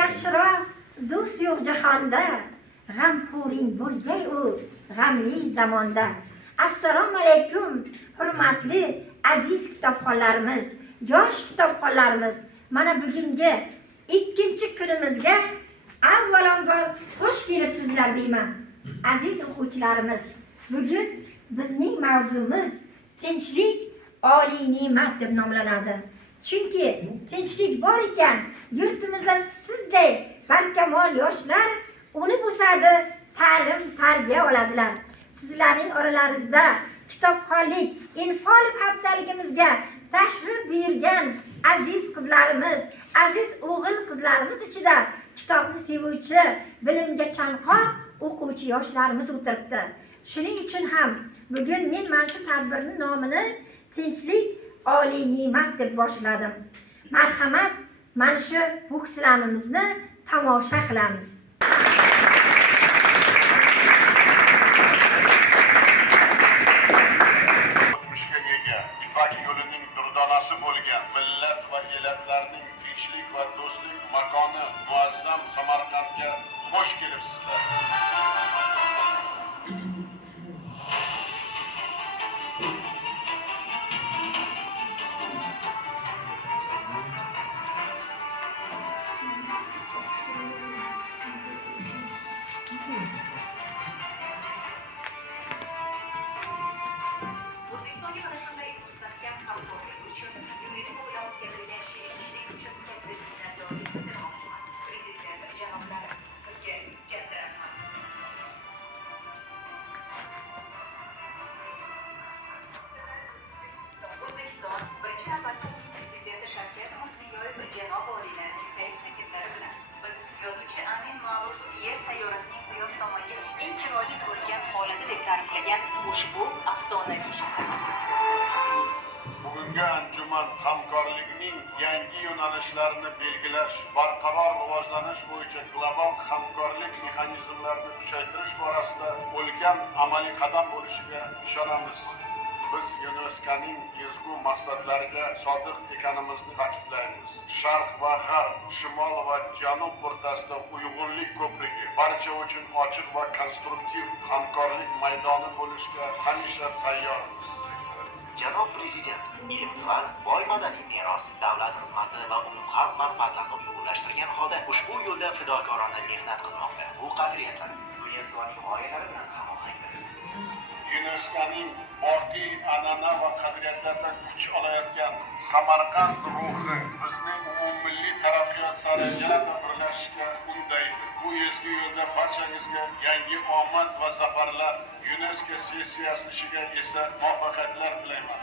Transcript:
yaxshiroq do'st yo'q jahonda, g'amxo'ring bo'lgay u g'amli zamonda. Assalomu alaykum, hurmatli aziz kitobxonlarimiz, yosh kitobxonlarimiz. Mana bugungi ikkinchi kunimizga avvalambor xush kelibsizlar deyman. Aziz o'quvchilarimiz, bugun bizning mavzumiz tinchlik oliy ne'mat deb nomlanadi. Chunki tinchlik bor ekan, yurtimizda sizday barkamol yoshlar o'nib o'sadi, ta'lim, tarbiya oladilar. Sizlarning oralaringizda kitobxonlik infolib haftaligimizga tashrif buyurgan aziz qizlarimiz, aziz o'g'il qizlarimiz ichida kitobni sevuvchi, bilimga chanqoq o'quvchi yoshlarimiz o'tiribdi. Shuning uchun ham bugun men mana shu tadbirning nomini tinchlik oliy ne'mat deb boshladim. Marhamat, mana shu bukslamimizni tomosha qilamiz. O'tmishga ega, Ipak yo'lining durdonasi bo'lgan millat va elatlarning tinchlik va do'stlik makoni muazzam Samarqandga xush kelibsizlar. O'zbekiston shunday mustahkam hamkorlik uchun UNESCO bilan o'tkazilgan sherikchilik uchun katta minnatdorlik bildirmoqchiman. Prezident janoblari, sizga katta rahmat. O'zbekiston birinchi navbatda prezidenti Shavkat Mirziyoyev janob oliylarning sa'y-harakatlari bilan biz yozuvchi Amin Ma'ruf Yer sayyorasining quyosh tomonga eng chiroyli ko'rgan holati deb ta'riflagan ushbu afsonaviy shahar. Bugungi anjuman hamkorlikning yangi yo'nalishlarini belgilash, barqaror rivojlanish bo'yicha global hamkorlik mexanizmlarini kuchaytirish borasida ulkan amaliy qadam bo'lishiga ishonamiz. Biz UNESCOning ezgu maqsadlariga sodiq ekanimizni ta'kidlaymiz. Sharq va g'arb, shimol va janub o'rtasida uyg'unlik ko'prigi, barcha uchun ochiq va konstruktiv hamkorlik maydoni bo'lishga hamisha tayyormiz. Janob Prezident, ilm-fan, boy madaniy meros, davlat xizmati va umumxalq manfaatlarini uyg'unlashtirgan holda ushbu yo'lda fidokorona mehnat qilmoqda. Bu qadriyatlar UNESCOning g'oyalari bilan hamohangdir. UNESCOning boqiy an'ana va qadriyatlardan kuch olayotgan Samarqand ruhi bizning umummilliy taraqqiyot sari yanada birlashishga undaydi. Bu ezgu yo'lda barchangizga yangi omad va zafarlar, UNESCO sessiyasiga esa muvaffaqiyatlar tilayman.